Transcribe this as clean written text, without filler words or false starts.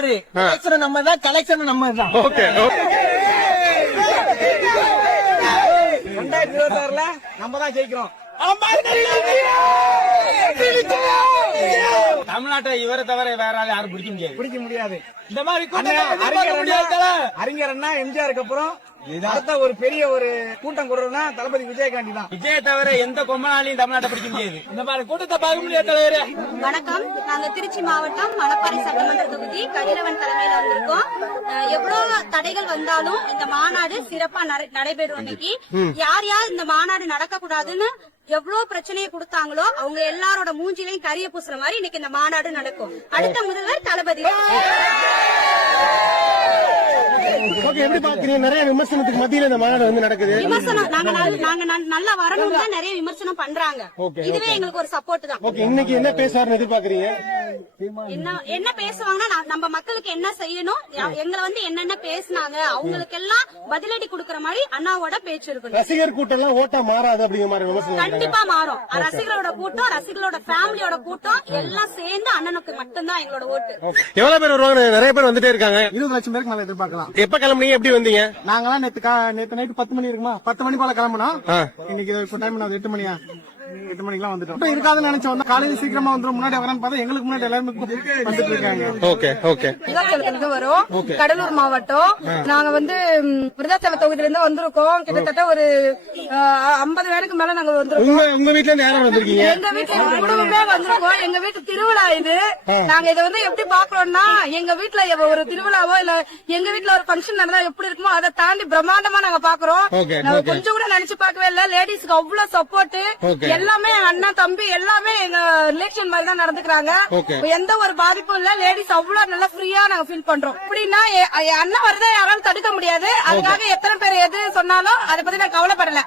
யாரு கலெக்ஷன் நம்ம தான், கலெக்ஷன் நம்ம தான். ஓகே 2026ல நம்ம தான் ஜெயிக்கிறோம். தமிழ்நாட்டை இவரை தவிர வேற ஆள் யாரும் பிடிக்க முடியாது. இந்த மாதிரி அறிஞர் அண்ணா எம்ஜிஆருக்கு அப்புறம் அடுத்த ஒரு பெரிய ஒரு கூட்டம் கூடுறதுனா தளபதி விஜயகாந்தி தான். விஜய் தவிர எந்த கொம்பனாலையும் தமிழ்நாட்டை பிடிக்க முடியாது. இந்த மாதிரி கூட்டத்தை பார்க்க முடியாது தலைவரே. வணக்கம், நாங்க திருச்சி மாவட்டம் மணப்பாறை சட்டமன்ற தொகுதி கதிரவன் தலைமையில வந்திருக்கோம். எவ்வளவு தடைகள் வந்தாலும் இந்த மாநாடு சிறப்பா நடைபெறும். இன்னைக்கு யார் யார் இந்த மாநாடு நடக்க கூடாதுன்னு எவ்வளவு பிரச்சனையை கொடுத்தாங்களோ அவங்க எல்லாரோட மூஞ்சிலையும் கரிய பூசுற மாதிரி இன்னைக்கு இந்த மாநாடு நடக்கும். அடுத்த முதல்வர் தளபதி. எப்படி பாக்குறீங்க? நிறைய விமர்சனத்துக்கு மத்தியில இந்த மாநாடு வந்து நடக்குது. விமர்சனம் நாங்க நல்லா வரணும் தான் நிறைய விமர்சனம் பண்றாங்க. இதுவே எங்களுக்கு ஒரு சப்போர்ட் தான். இன்னைக்கு என்ன பேசுவாருன்னு எதிர்பார்க்கறீங்க? என்ன பேசுவாங்கன்னா நம்ம மக்களுக்கு என்ன செய்யணும், எங்களை வந்து என்னென்ன பேசினாங்க அவங்களுக்கு எல்லாம் பதிலடி கொடுக்கற மாதிரி அண்ணாவோட பேச்சு இருக்கணும். ரசிகர் கூட்டம் எல்லாம் ஓட்டா மாறாது அப்படிங்கிற மாதிரி விமர்சனம் கண்டிப்பா மாறும். ரசிகர்களோட கூட்டம், ரசிகர்களோட ஃபேமிலியோட கூட்டம் எல்லாம் சேர்ந்து அண்ணனுக்கு மட்டும்தான் எங்களோட ஓட்டு. எவ்வளவு பேர் வருவாங்க? நிறைய பேர் வந்துட்டே இருக்காங்க. 20 லட்சம் பேருக்கு மேல எதிர்பார்க்கலாம். எப்ப கிளம்புனீங்க? எப்படி வந்தீங்க? நாங்களாம் நேத்து நைட் 10 மணி இருக்குமா, 10 மணி போல கிளம்புனோம். இன்னைக்கு டைம் 8 மணியா, 8 மணிக்கெல்லாம் வந்துட்டோம். இருக்காதுன்னு நினைச்சோம். காலையில சீக்கிரமா வந்துடும், முன்னாடி வரேன்னு பார்த்தா எங்களுக்கு முன்னாடி எல்லாருமே வந்துட்டு இருக்காங்க. Okay okay. விருதாச்சலத்துல வரும், கடலூர் மாவட்டம். நாங்க வந்து விருதாச்சல தொகுதியில இருந்து வந்திருக்கோம். கிட்டத்தட்ட ஒரு 50 பேருக்கு மேல நாங்க வந்திருக்கோம். உங்க வீட்டுல இருந்து யாரும் வந்திருக்கீங்க? எங்க வீட்டுல குடும்பமே வந்திருக்கோம். எங்க வீட்டு திருவிழா இது. நாங்க இதை வந்து எப்படி பாக்குறோம்னா, எங்க வீட்டுல ஒரு திருவிழாவோ இல்ல எங்க வீட்டுல ஒரு ஃபங்க்ஷன் நடந்தா எப்படி இருக்குமோ அதை தாண்டி பிரம்மாண்டமா நாங்க பாக்குறோம். நாங்க கொஞ்சம் கூட நினைச்சு பார்க்கவே இல்ல. லேடிஸ்க்கு அவ்வளவு சப்போர்ட். எல்லாமே அண்ணா தம்பி எல்லாமே எங்க ரிலேஷன் மாதிரி தான் நடந்துக்கிறாங்க. எந்த ஒரு பாதிப்பும் இல்ல. லேடிஸ் அவ்வளவு நல்லா ஃப்ரீயா நாங்க ஃபீல் பண்றோம். அப்படின்னா அண்ணா வரதை யாராலும் தடுக்க முடியாது. அதுக்காக எத்தனை பேர் எது சொன்னாலும் அதை பத்தி நான் கவலைப்படல.